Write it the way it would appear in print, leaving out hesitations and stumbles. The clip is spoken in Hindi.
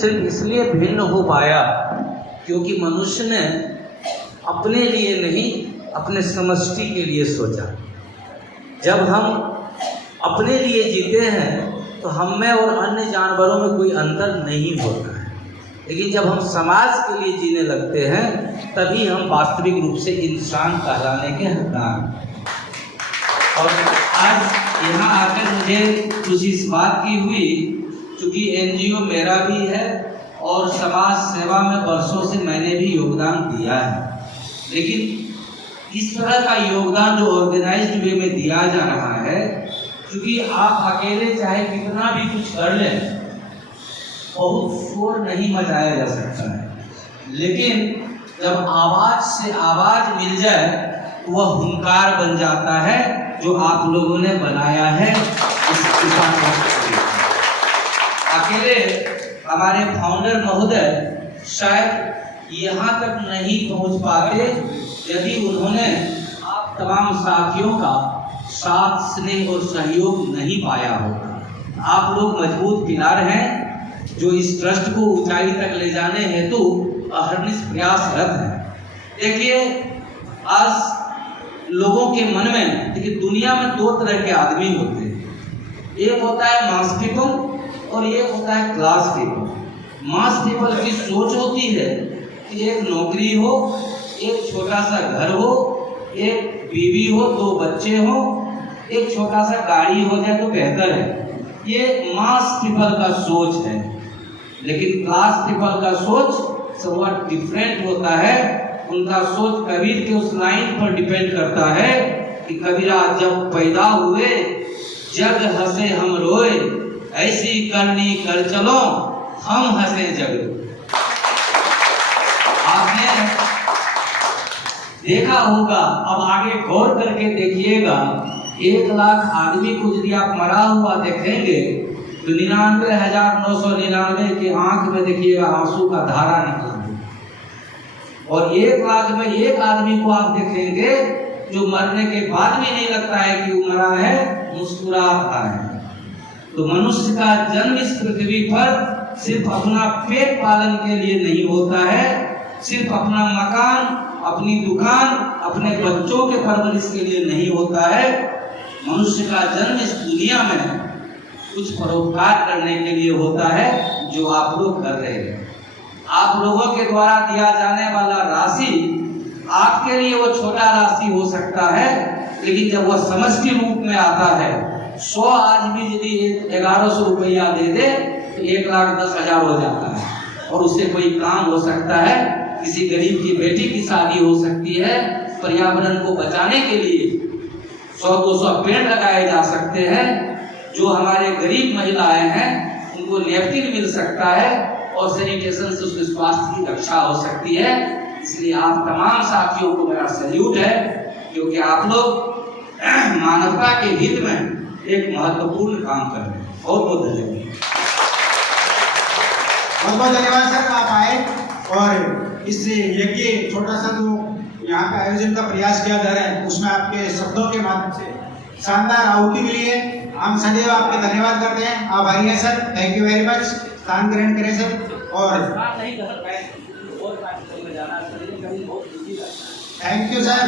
सिर्फ इसलिए भिन्न हो पाया क्योंकि मनुष्य ने अपने लिए नहीं, अपने समष्टि के लिए सोचा। जब हम अपने लिए जीते हैं तो हम में और अन्य जानवरों में कोई अंतर नहीं होता है, लेकिन जब हम समाज के लिए जीने लगते हैं तभी हम वास्तविक रूप से इंसान कहलाने के हकदार हैं। और आज यहाँ आकर मुझे कुछ इस बात की हुई, क्योंकि एनजीओ मेरा भी है और समाज सेवा में वर्षों से मैंने भी योगदान दिया है, लेकिन इस तरह का योगदान जो ऑर्गेनाइज्ड वे में दिया जा रहा है, क्योंकि आप अकेले चाहे कितना भी कुछ कर लें, बहुत शोर नहीं मचाया जा सकता है, लेकिन जब आवाज से आवाज मिल जाए तो वह हुंकार बन जाता है, जो आप लोगों ने बनाया है। अकेले हमारे फाउंडर महोदय शायद यहाँ तक नहीं पहुँच पाते यदि उन्होंने आप तमाम साथियों का साथ, स्नेह और सहयोग नहीं पाया होता। आप लोग मजबूत पिलर हैं जो इस ट्रस्ट को ऊंचाई तक ले जाने हेतु अहर्निश प्रयासरत हैं। देखिए, आज लोगों के मन में, देखिए दुनिया में दो तरह के आदमी होते हैं, एक होता है मास पीपल और एक होता है क्लास पीपल। मास पीपल की सोच होती है कि एक नौकरी हो, एक छोटा सा घर हो, एक बीवी हो, 2 बच्चे हो, एक छोटा सा गाड़ी हो जाए तो बेहतर है। ये मास पीपल का सोच है, लेकिन क्लास पीपल का सोच somewhat डिफरेंट होता है। उनका सोच कबीर के उस लाइन पर डिपेंड करता है कि कबीरा जब पैदा हुए जग हंसे हम रोए, ऐसी करनी कर चलो हम हंसे जग। आपने देखा होगा, अब आगे गौर करके देखिएगा, 1 लाख आदमी को यदि आप मरा हुआ देखेंगे तो 99,999 के आंख में देखिएगा आंसू का धारा निकला, और 1 लाख में 1 आदमी को आप देखेंगे जो मरने के बाद भी नहीं लगता है कि वो मरा है, मुस्कुरा रहा है। तो मनुष्य का जन्म इस पृथ्वी पर सिर्फ अपना पेट पालन के लिए नहीं होता है, सिर्फ अपना मकान, अपनी दुकान, अपने बच्चों के परवरिश के लिए नहीं होता है। मनुष्य का जन्म इस दुनिया में कुछ परोपकार करने के लिए होता है, जो आप लोग कर रहे हैं। आप लोगों के द्वारा दिया जाने वाला राशि आपके लिए वो छोटा राशि हो सकता है, लेकिन जब वह समष्टि रूप में आता है, 100 आदमी यदि 1100 रुपया दे दे तो 1,10,000 हो जाता है, और उससे कोई काम हो सकता है। किसी गरीब की बेटी की शादी हो सकती है, पर्यावरण को बचाने के लिए 100-200 पेड़ लगाए जा सकते हैं। जो हमारे गरीब महिलाएं हैं उनको नेपकिन मिल सकता है, और सैनिटेशन से उसके स्वास्थ्य की रक्षा हो सकती है। इसलिए आप तमाम साथियों को मेरा सैल्यूट है, क्योंकि आप लोग मानवता के हित में एक महत्वपूर्ण काम कर रहे हैं। बहुत बहुत धन्यवाद। बहुत बहुत धन्यवाद सर, आप आए और इस यज्ञ छोटा सा जो यहाँ पे आयोजन का प्रयास किया जा रहा है, उसमें आपके शब्दों के माध्यम से शानदार आहुति मिली है। हम सदैव आपके धन्यवाद करते हैं। आभारी हैं sir, thank you very much. स्थान ग्रहण करें सर। और थैंक यू सर।